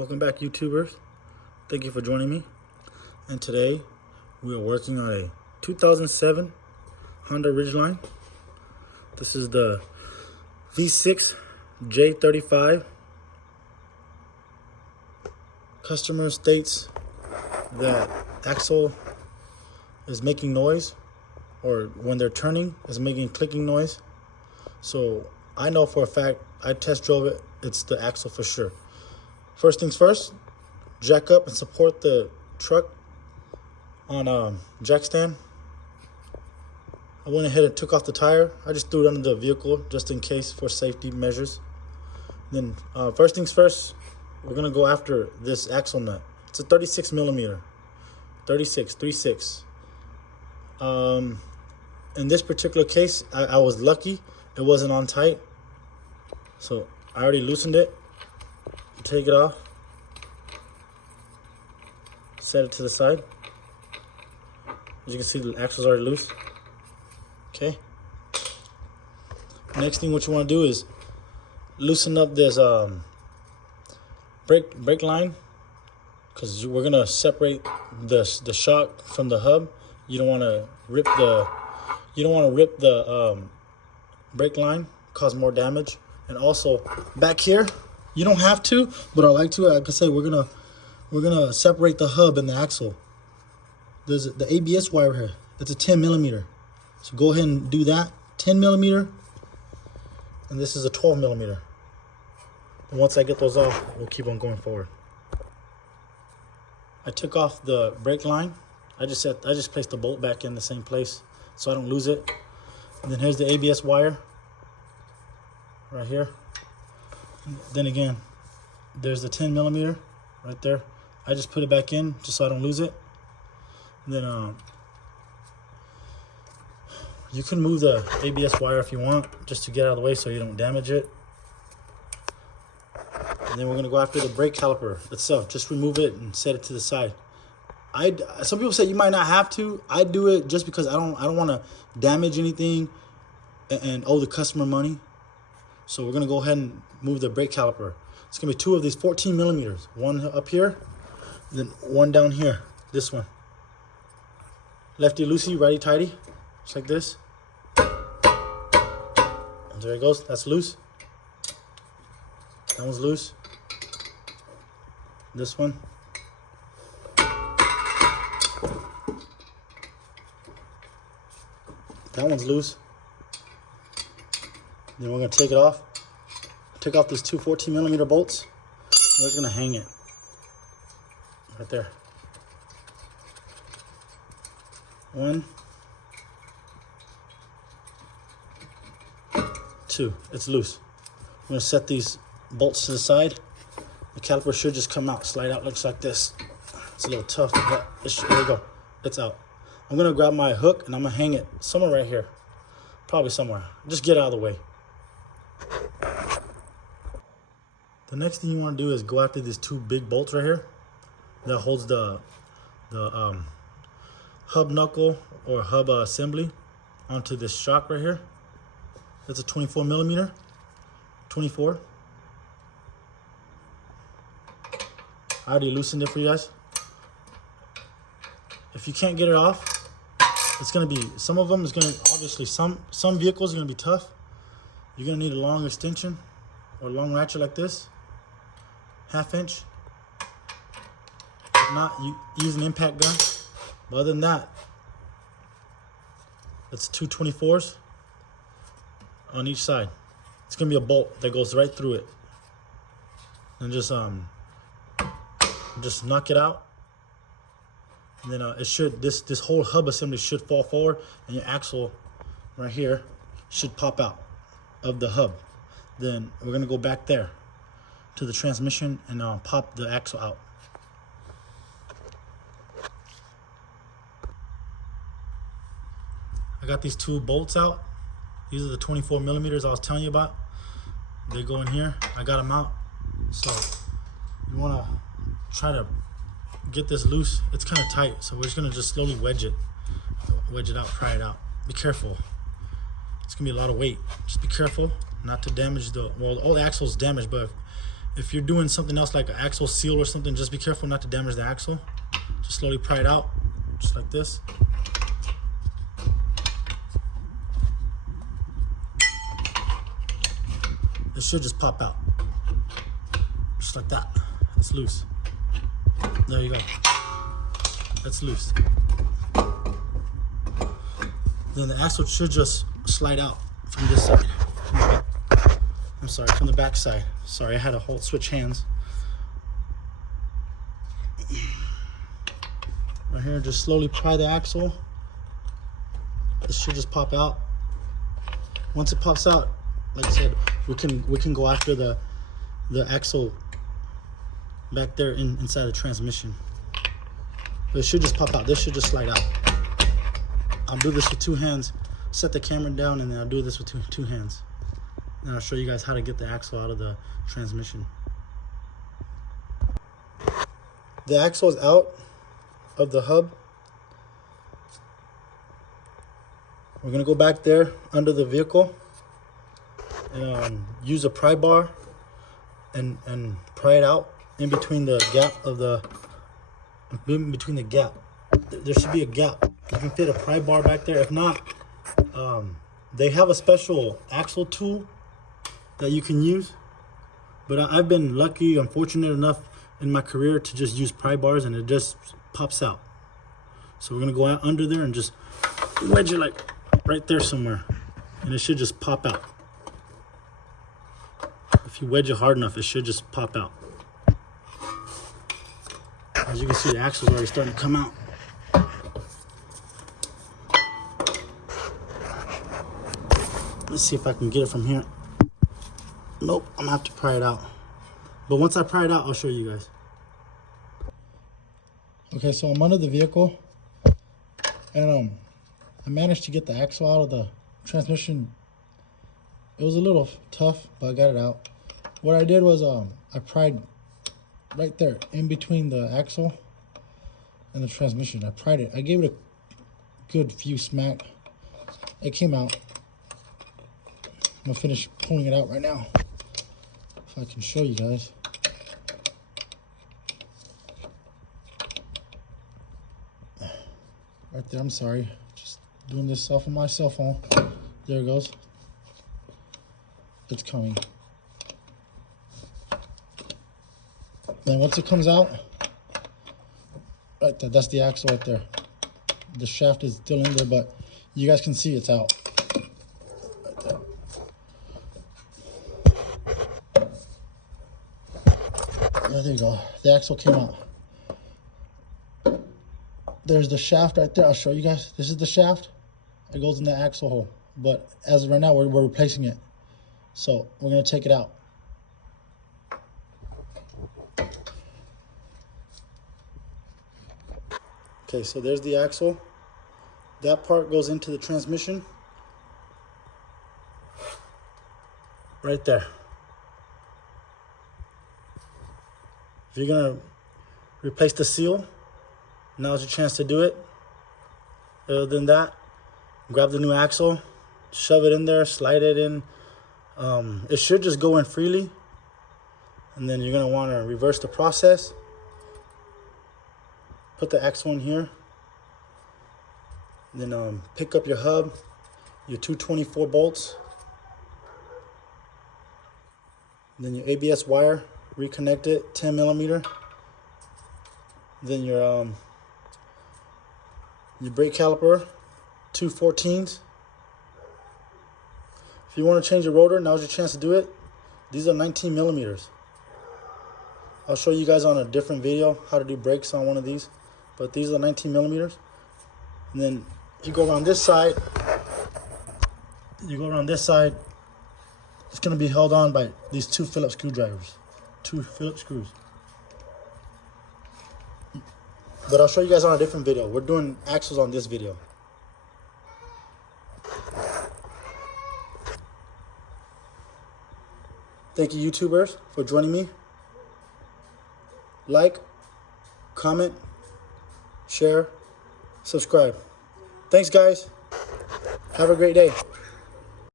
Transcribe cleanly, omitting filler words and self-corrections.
Welcome back, YouTubers. Thank you for joining me. And today we are working on a 2007 Honda Ridgeline. This is the V6 J35. Customer states that axle is making noise, or when they're turning is making clicking noise. So I know for a fact, I test drove it, it's the axle for sure. First things first, jack up and support the truck on jack stand. I went ahead and took off the tire. I just threw it under the vehicle just in case for safety measures. Then first things first, we're gonna go after this axle nut. It's a 36 millimeter, 36. In this particular case, I was lucky. It wasn't on tight. So I already loosened it. Take it off. Set it to the side. As you can see, the axle's already loose. Okay. Next thing what you want to do is loosen up this brake line, because we're gonna separate the shock from the hub. You don't want to rip the brake line, cause more damage. And also back here, you don't have to, but I like to. Like I say, we're gonna separate the hub and the axle. There's the ABS wire here. It's a 10 millimeter. So go ahead and do that. 10 millimeter, and this is a 12 millimeter. And once I get those off, we'll keep on going forward. I took off the brake line. I just placed the bolt back in the same place so I don't lose it. And then here's the ABS wire right here. And then again, there's the 10 millimeter right there. I just put it back in just so I don't lose it. And then you can move the ABS wire if you want, just to get out of the way so you don't damage it. And then we're gonna go after the brake caliper itself. Just remove it and set it to the side. Some people say you might not have to. I do it just because I don't want to damage anything and owe the customer money. So we're gonna go ahead and move the brake caliper. It's gonna be two of these 14 millimeters. One up here, then one down here. This one. Lefty loosey, righty tighty, just like this. And there it goes. That's loose. That one's loose. This one. That one's loose. Then we're gonna take it off. Take off these two 14 millimeter bolts. We're just gonna hang it right there. One, two. It's loose. I'm gonna set these bolts to the side. The caliper should just come out, slide out, looks like this. It's a little tough, but there we go. It's out. I'm gonna grab my hook and I'm gonna hang it somewhere right here. Probably somewhere. Just get out of the way. The next thing you want to do is go after these two big bolts right here that holds the hub knuckle or hub assembly onto this shock right here. That's a 24 millimeter. 24. I already loosened it for you guys. If you can't get it off, it's gonna be, some of them is gonna, obviously some vehicles are gonna be tough. You're gonna need a long extension or a long ratchet like this, 1/2 inch. If not, you use an impact gun. But other than that, it's two 24s on each side. It's gonna be a bolt that goes right through it. And just knock it out. And then it should, this whole hub assembly should fall forward, and your axle right here should pop out of the hub. Then we're gonna go back there to the transmission and pop the axle out. I got these two bolts out. These are the 24 millimeters I was telling you about. They go in here. I got them out. So you wanna try to get this loose. It's kind of tight, so we're just gonna slowly wedge it out, pry it out. Be careful. It's gonna be a lot of weight. Just be careful not to damage the, well, all the axle's damaged, but If you're doing something else like an axle seal or something, just be careful not to damage the axle. Just slowly pry it out, just like this. It should just pop out, just like that. It's loose. There you go. That's loose. Then the axle should just slide out from this side. I'm sorry, from the back side. Sorry, I had to switch hands. Right here, just slowly pry the axle. This should just pop out. Once it pops out, like I said, we can go after the axle back there inside the transmission. But it should just pop out. This should just slide out. I'll do this with 2 hands. Set the camera down, and then I'll do this with two hands. And I'll show you guys how to get the axle out of the transmission. The axle is out of the hub. We're gonna go back there under the vehicle and use a pry bar and pry it out in between the gap of the gap. There should be a gap. You can fit a pry bar back there. If not, they have a special axle tool that you can use. But I've been lucky, unfortunate enough in my career to just use pry bars, and it just pops out. So we're gonna go out under there and just wedge it like right there somewhere, and it should just pop out. If you wedge it hard enough, it should just pop out. As you can see, the axle's already starting to come out. Let's see if I can get it from here. Nope, I'm gonna have to pry it out. But once I pry it out, I'll show you guys. Okay, so I'm under the vehicle, and I managed to get the axle out of the transmission. It was a little tough, but I got it out. What I did was I pried right there in between the axle and the transmission. I pried it. I gave it a good few smack. It came out. I'm gonna finish pulling it out right now, if I can show you guys. Right there, I'm sorry. Just doing this off of my cell phone. There it goes. It's coming. Then once it comes out, right there, that's the axle right there. The shaft is still in there, but you guys can see it's out. Right there. There you go. The axle came out. There's the shaft right there. I'll show you guys. This is the shaft. It goes in the axle hole. But as of right now, we're replacing it. So we're going to take it out. Okay, so there's the axle. That part goes into the transmission. Right there. If you're going to replace the seal, now's your chance to do it. Other than that, grab the new axle, shove it in there, slide it in. It should just go in freely. And then you're going to want to reverse the process. Put the axle in here. Then pick up your hub, your 224 bolts. Then your ABS wire, reconnect it, 10 millimeter. Then your brake caliper, 2 14s. If you want to change your rotor, now's your chance to do it. These are 19 millimeters. I'll show you guys on a different video how to do brakes on one of these. But these are 19 millimeters. And then you go around this side. It's going to be held on by these 2 Phillips screwdrivers. 2 Phillips screws. But I'll show you guys on a different video. We're doing axles on this video. Thank you, YouTubers, for joining me. Like, comment, share, subscribe. Thanks, guys. Have a great day.